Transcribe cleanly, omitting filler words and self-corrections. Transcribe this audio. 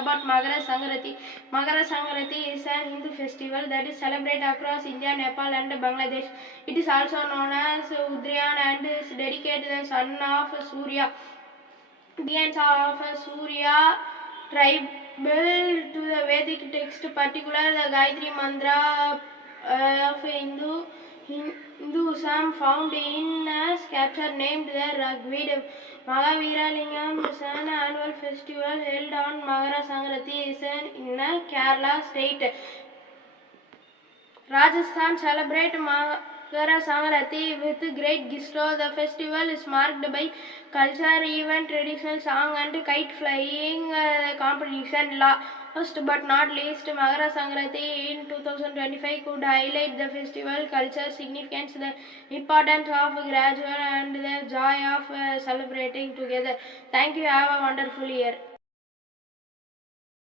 about Makara Sankranti. Makara Sankranti is an Hindu festival that is celebrated across India, Nepal and Bangladesh. It is also known as Uttarayan and is dedicated to the son of Surya. Indians of Surya tribal to the Vedic text, particularly the Gayatri Mantra of Hinduism found in a sculpture named the Rigveda. Mahaviralingam is an annual festival held on Makara Sankranti in Kerala state. Rajasthan celebrate Makara Sankranti with great gusto. The festival is marked by culture, event, traditional song and kite flying competition. Last but not least, Makara Sankranti in 2025 could highlight the festival culture significance, the importance of gradual and the joy of celebrating together. Thank you. Have a wonderful year.